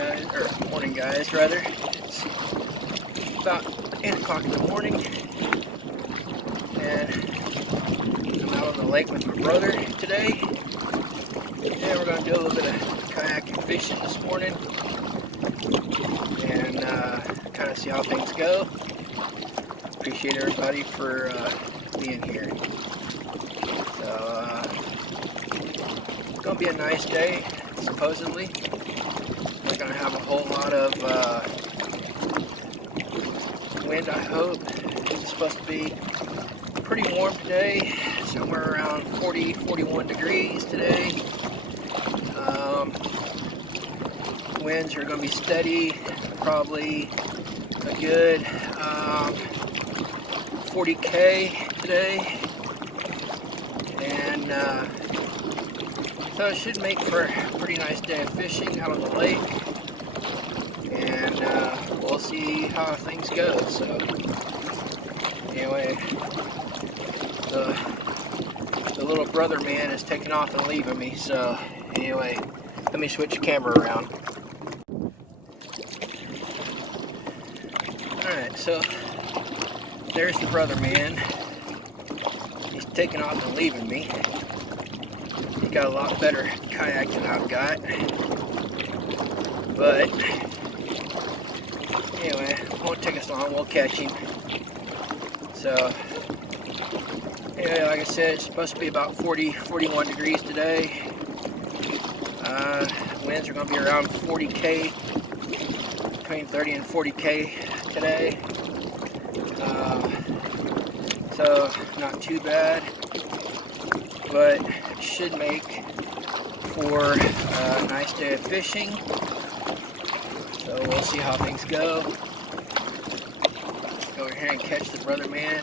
guys, or morning guys rather. It's about 8 o'clock in the morning, and I'm out on the lake with my brother today, and we're going to do a little bit of kayaking fishing this morning, and kind of see how things go. Appreciate everybody for being here. So it's going to be a nice day, supposedly. We're going to have a whole lot of wind, I hope. It's supposed to be pretty warm today, somewhere around 40, 41 degrees today. Winds are going to be steady, probably a good 40k today, and so it should make for a pretty nice day of fishing out on the lake, and we'll see how things go. So anyway, the little brother man is taking off and leaving me, so anyway, let me switch the camera around. Alright, so there's the brother man. He's taking off and leaving me. He got a lot better kayak than I've got. But anyway, it won't take us long, we'll catch him. So anyway, like I said, it's supposed to be about 40, 41 degrees today. Winds are going to be around 40k, between 30 and 40k today. So not too bad, but it should make for a nice day of fishing. So we'll see how things go. Go over here and catch the brother man,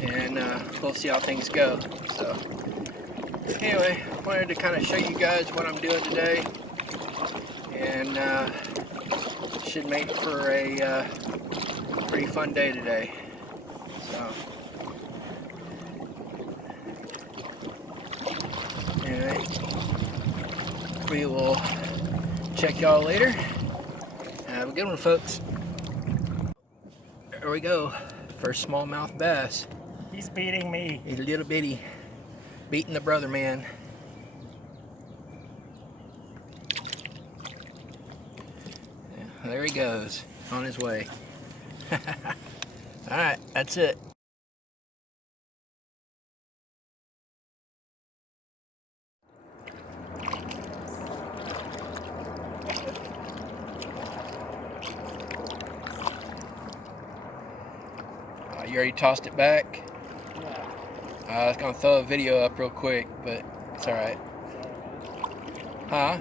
and we'll see how things go. So anyway, wanted to kind of show you guys what I'm doing today, and should make for a pretty fun day today. So anyway, we will check y'all later. Have a good one, folks. There we go. First smallmouth bass. He's beating me. He's a little bitty. Beating the brother man. Yeah, there he goes. On his way. Alright, that's it. You already tossed it back? Yeah. I was going to throw a video up real quick, but it's alright. Huh?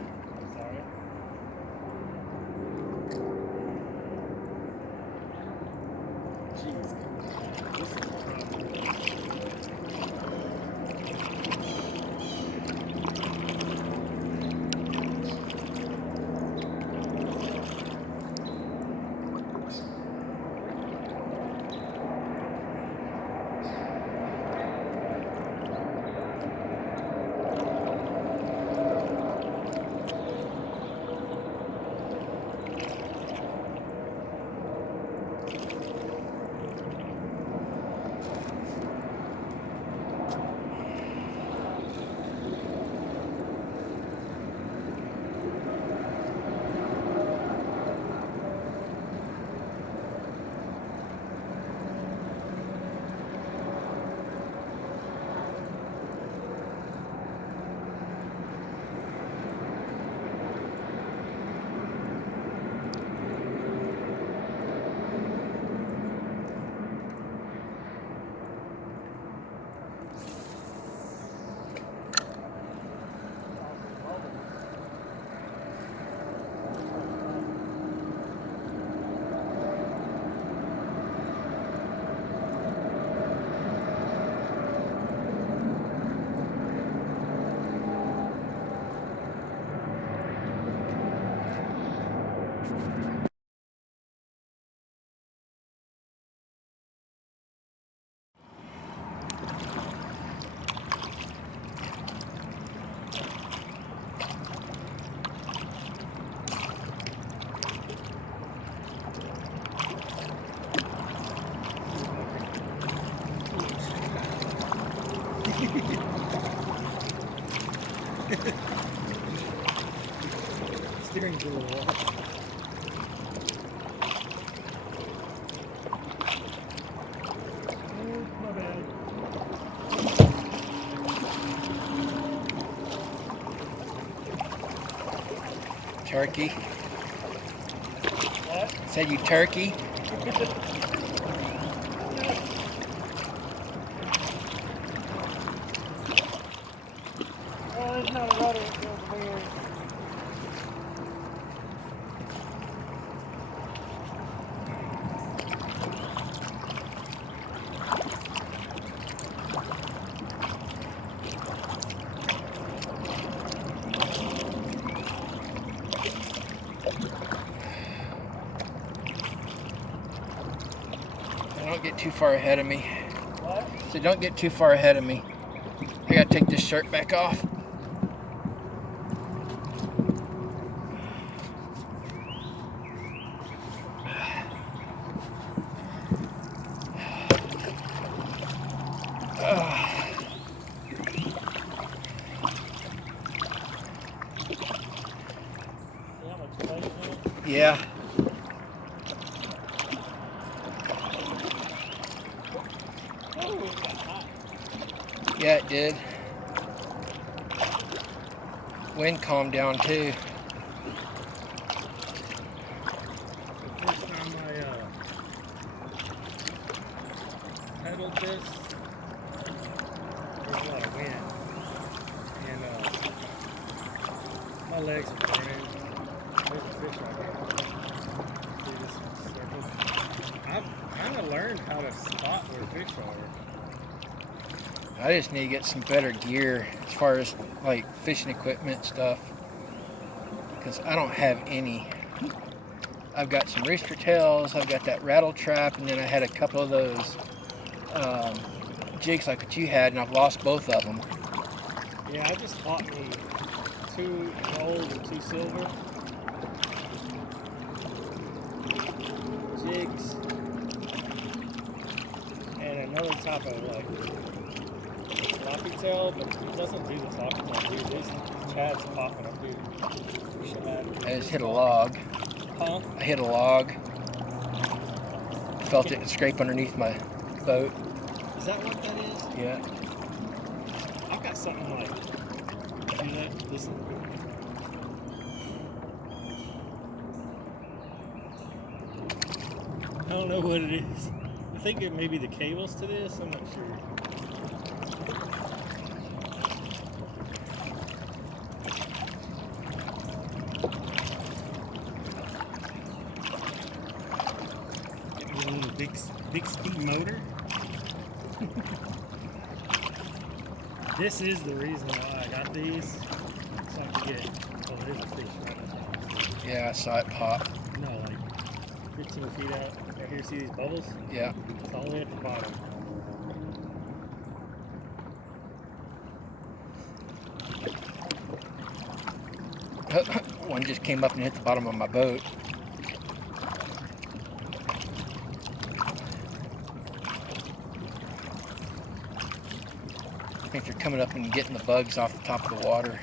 steering wheel off. Oh, my bad. Turkey. What? Said you turkey? Oh, there's no rudder. It feels weird. Don't get too far ahead of me. What? So don't get too far ahead of me. I gotta take this shirt back off. See how much space in it? Yeah. Oh, it got hot. Yeah, it did. Wind calmed down too. The first time I pedaled this, there was a lot of wind, and my legs are burning. There's a fish right here. See this circle? I've kind of learned how to spot where fish are. I just need to get some better gear as far as like fishing equipment stuff, because I don't have any. I've got some rooster tails, I've got that rattle trap, and then I had a couple of those jigs like what you had, and I've lost both of them. Yeah, I just caught me 2 gold and 2 silver jigs and another type of like floppy tail, but it doesn't do the talking like dude. This Chad's popping up, dude. Chad. I just hit a log. Huh? I hit a log. Felt it scrape underneath my boat. Is that what that is? Yeah. I've got something like do that. Listen. I don't know what it is. I think it may be the cables to this. I'm not sure. A little big speed motor. This is the reason why I got these. So I can get. Oh, there's a fish right there. Yeah, I saw it pop. No, like 15 feet out. Right here, see these bubbles? Yeah. It's all the way at the bottom. One just came up and hit the bottom of my boat. I think they're coming up and getting the bugs off the top of the water.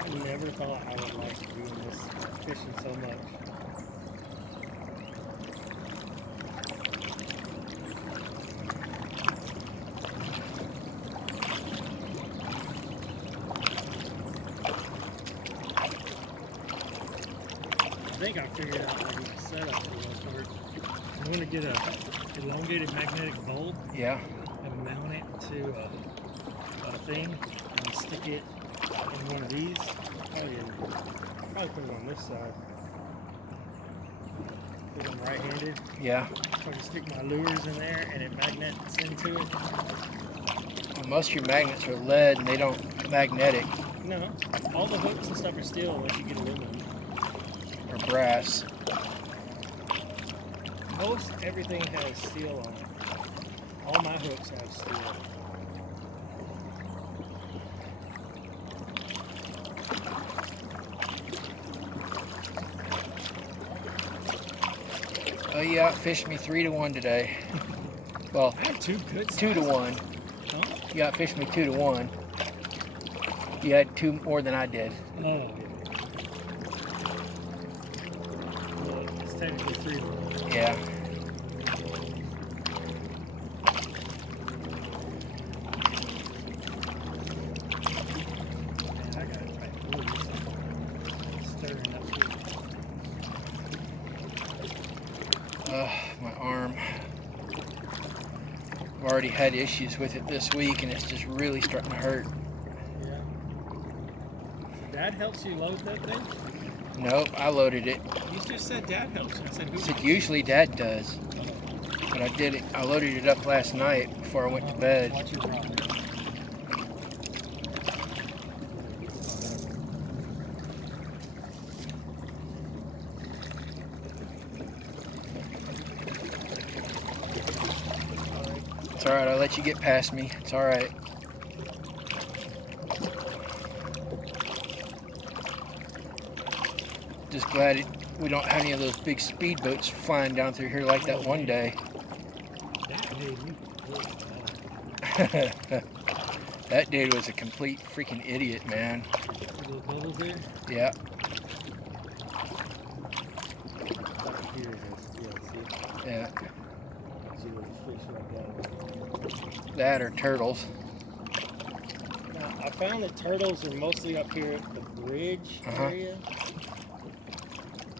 I never thought I would like doing this fishing so much. I think I figured out like my setup for the most part. I'm going to get a elongated magnetic bulb Yeah. and mount it to a thing and stick it in one of these. Probably put it on this side. Because I'm right-handed. Yeah. So I can stick my lures in there and it magnets into it. Well, most of your magnets are lead and they don't magnetic No, all the hooks and stuff are steel unless you get aluminum. or brass. Most everything has steel on it. All my hooks have steel. Oh, you outfished me 3-1 today. Well, I had 2 good 2-1. Huh? You outfished me 2-1. You had 2 more than I did. Oh, yeah. Well, it's technically 3-1. Yeah. Man, I gotta try to move this. Stirring up here. My arm. I've already had issues with it this week, and it's just really starting to hurt. Yeah. Dad helps you load that thing? Nope, I loaded it. You just said Dad helps you. I said who? I said usually Dad does, but I did it. I loaded it up last night before I went to bed. Watch your run. It's all right. I'll let you get past me. It's all right. Just glad we don't have any of those big speedboats flying down through here like that one day. That made me really mad. That dude was a complete freaking idiot, man. Little bubbles there? Yeah. Yeah. That or turtles. Now, I found that turtles are mostly up here at the bridge area.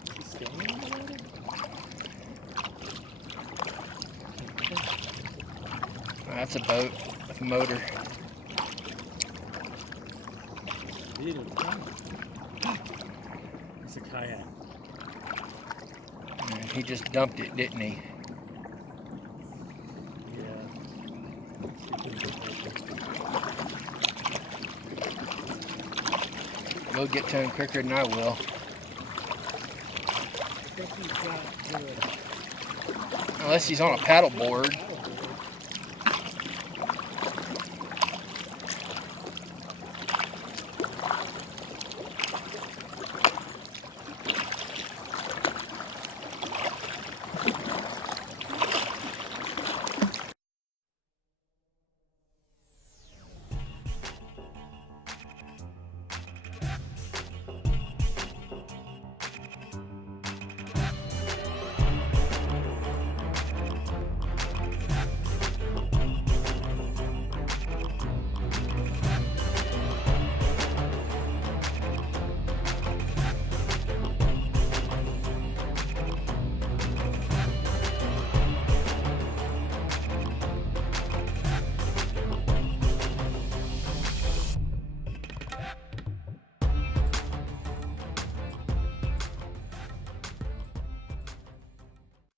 Is he staying in the water? That's a boat with a motor. It's a kayak. And he just dumped it, didn't he? Yeah. We'll get to him quicker than I will. I think he's got Unless he's on a paddle board.